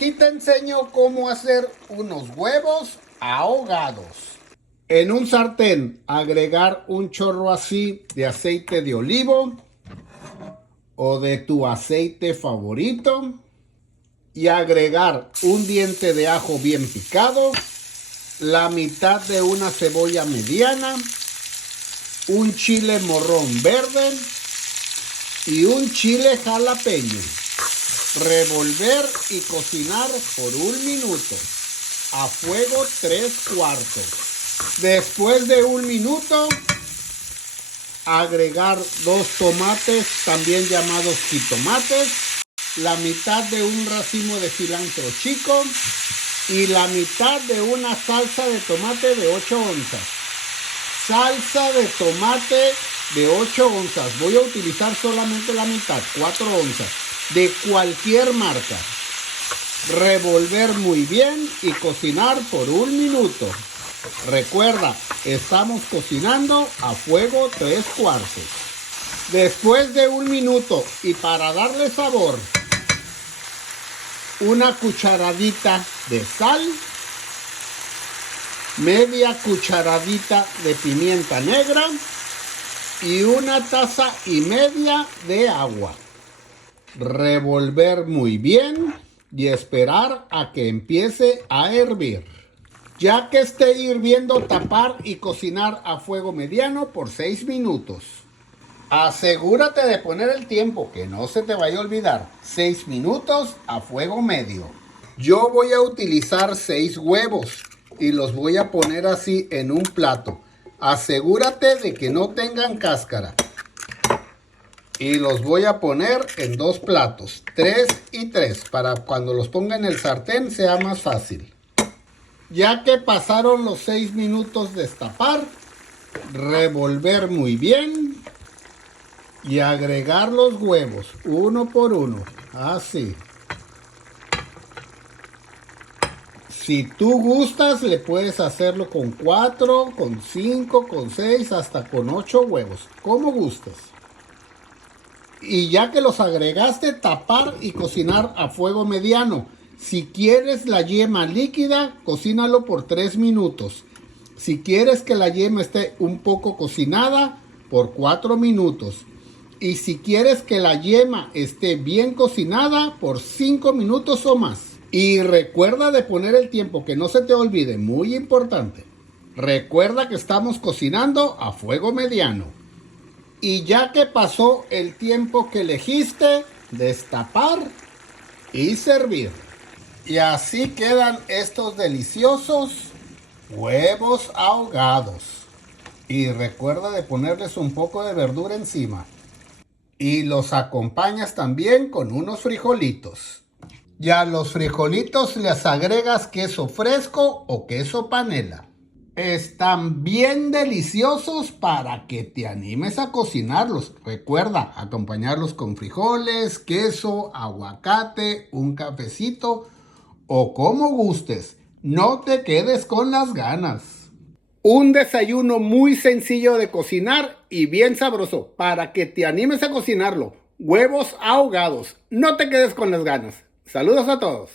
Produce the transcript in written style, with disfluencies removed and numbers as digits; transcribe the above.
Aquí te enseño cómo hacer unos huevos ahogados. En un sartén agregar un chorro así de aceite de olivo o de tu aceite favorito y agregar un diente de ajo bien picado, la mitad de una cebolla mediana, un chile morrón verde y un chile jalapeño. Revolver y cocinar por 1 minuto a fuego 3/4. Después de 1 minuto, agregar 2 tomates, también llamados jitomates, la mitad de un racimo de cilantro chico y la mitad de una salsa de tomate de 8 onzas. Salsa de tomate de 8 onzas. Voy a utilizar solamente la mitad, 4 onzas. De cualquier marca. Revolver muy bien y cocinar por 1 minuto. Recuerda, estamos cocinando a fuego 3/4. Después de 1 minuto y para darle sabor, una cucharadita de sal, media cucharadita de pimienta negra y 1,5 tazas de agua. Revolver muy bien y esperar a que empiece a hervir. Ya que esté hirviendo, tapar y cocinar a fuego mediano por 6 minutos. Asegúrate de poner el tiempo, que no se te vaya a olvidar. 6 minutos a fuego medio. Yo voy a utilizar 6 huevos y los voy a poner así en un plato. Asegúrate de que no tengan cáscara. Y los voy a poner en 2 platos, 3 y 3, para cuando los ponga en el sartén sea más fácil. Ya que pasaron los 6 minutos, destapar, revolver muy bien y agregar los huevos uno por uno, así. Si tú gustas, le puedes hacerlo con 4, con 5, con 6, hasta con 8 huevos, como gustes. Y ya que los agregaste, tapar y cocinar a fuego mediano. Si quieres la yema líquida, cocínalo por 3 minutos. Si quieres que la yema esté un poco cocinada, por 4 minutos. Y si quieres que la yema esté bien cocinada, por 5 minutos o más. Y recuerda de poner el tiempo, que no se te olvide, muy importante. Recuerda que estamos cocinando a fuego mediano. Y ya que pasó el tiempo que elegiste, destapar y servir. Y así quedan estos deliciosos huevos ahogados. Y recuerda de ponerles un poco de verdura encima. Y los acompañas también con unos frijolitos. Y a los frijolitos les agregas queso fresco o queso panela. Están bien deliciosos para que te animes a cocinarlos. Recuerda acompañarlos con frijoles, queso, aguacate, un cafecito o como gustes. No te quedes con las ganas. Un desayuno muy sencillo de cocinar y bien sabroso para que te animes a cocinarlo. Huevos ahogados. No te quedes con las ganas. Saludos a todos.